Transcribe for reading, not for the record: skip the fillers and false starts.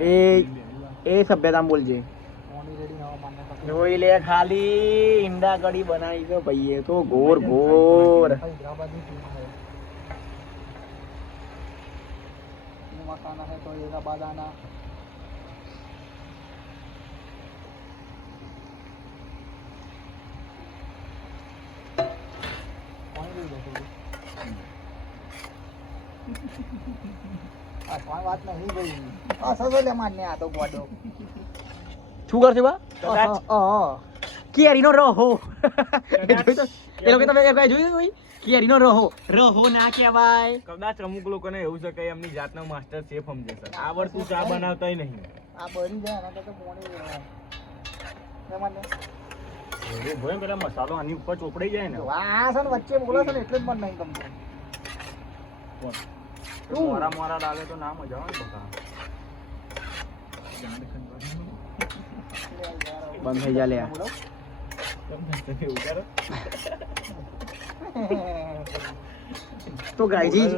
એ સભ્યતામાં બોલજે. જોઈ લે ખાલી ઈંડા કઢી બનાવી છે ભાઈએ તો ઘોર ઘોર. मखाना है तो ये बादाना વાત નહીં ભાઈ આ સસોલે માનને આ તો ગોડો શું કરશે બા? કેરીનો રહો. એ લોકો તમે કઈ જોયું ભાઈ? કેરીનો રહો રહો ના કહેવાય. કદાચ અમુક લોકોને એવું છે કે એમની જાતનો માસ્ટર શેફ સમજે છે. આવડતું ચા બનાવતાય નહીં. આ બની જાય એના કરતા મોણી મહેમાનને એ ભોય પેલા મસાલો આની ઉપર ચોપડી જાય ને. આ છે ને વચ્ચે બોલો છે ને એટલે જ મન નહીં ગમતું. મોરા મોરા ડાલે તો ના મજા આવે ને બકા. બંધ થઈ જા લે. એવું કરે તો ગાયજી